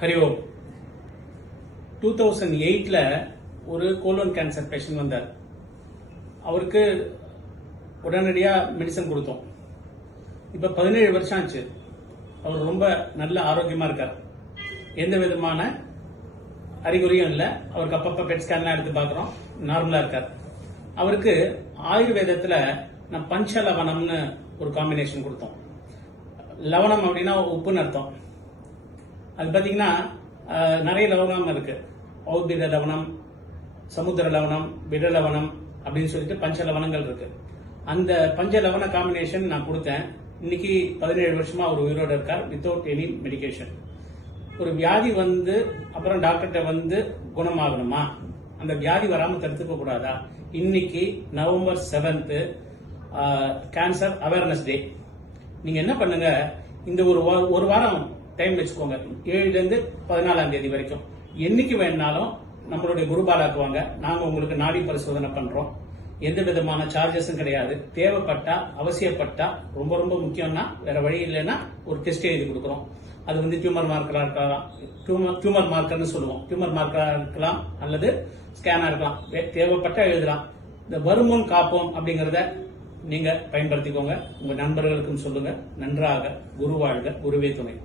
ஹரி ஓம். 2008ல ஒரு colon cancer patient வந்தார். அவருக்கு உடனடியா மெடிசன் கொடுத்தோம். இப்ப 17 வருஷம் ஆச்சு. அவர் ரொம்ப நல்ல ஆரோக்கியமா இருக்கார். எந்த விதமான அறிகுறியும் இல்லை. அவருக்கு அப்பப்ப பெட் ஸ்கேன்லாம் எடுத்து பார்க்கிறோம், நார்மலா இருக்கார். அவருக்கு ஆயுர்வேதத்துல நான் பஞ்ச லவணம்னு ஒரு காம்பினேஷன் கொடுத்தோம். லவணம் அப்படின்னா உப்புன்னு அர்த்தம். அது பாத்தீங்கன்னா நிறைய லவணம் இருக்கு. ஔத்பித லவணம், சமுத்திர லவணம், விட லவணம் அப்படின்னு சொல்லிட்டு பஞ்ச லவணங்கள் இருக்கு. அந்த பஞ்ச லவண காம்பினேஷன் நான் கொடுத்தேன். இன்னைக்கு 17 வருஷமா அவர் உயிரோட இருக்கார், வித்தவுட் எனி மெடிகேஷன். ஒரு வியாதி வந்து அப்புறம் டாக்டர்கிட்ட வந்து குணமாகணுமா? அந்த வியாதி வராம தடுத்துக்க கூடாதா? இன்னைக்கு November 7th cancer awareness day. நீங்க என்ன பண்ணுங்க, இந்த ஒரு வாரம் டைம் வச்சுக்கோங்க. 7ல இருந்து 14ஆம் தேதி வரைக்கும் என்னைக்கு வேணாலும் நம்மளுடைய குருபாலாக்கு வாங்க. நாங்க உங்களுக்கு நாடி பரிசோதனை பண்றோம். எந்த விதமான சார்ஜஸும் கிடையாது. தேவைப்பட்டா, அவசியப்பட்டா, ரொம்ப ரொம்ப முக்கியம்னா வேற வழி இல்லைன்னா ஒரு டெஸ்ட் எழுதி கொடுக்குறோம். அது வந்து டியூமர் மார்க்கரா இருக்கலாம், டியூமர் மார்க்கர்னு சொல்லுவோம். டியூமர் மார்க்கரா இருக்கலாம் அல்லது ஸ்கேனா இருக்கலாம். தேவைப்பட்டா எழுதலாம். இந்த வருமுன் காப்போம் அப்படிங்கறத நீங்க பயன்படுத்திக்கோங்க. உங்க நண்பர்களுக்கும் சொல்லுங்க. நன்றாக குரு வாழ்க, குருவே துணை.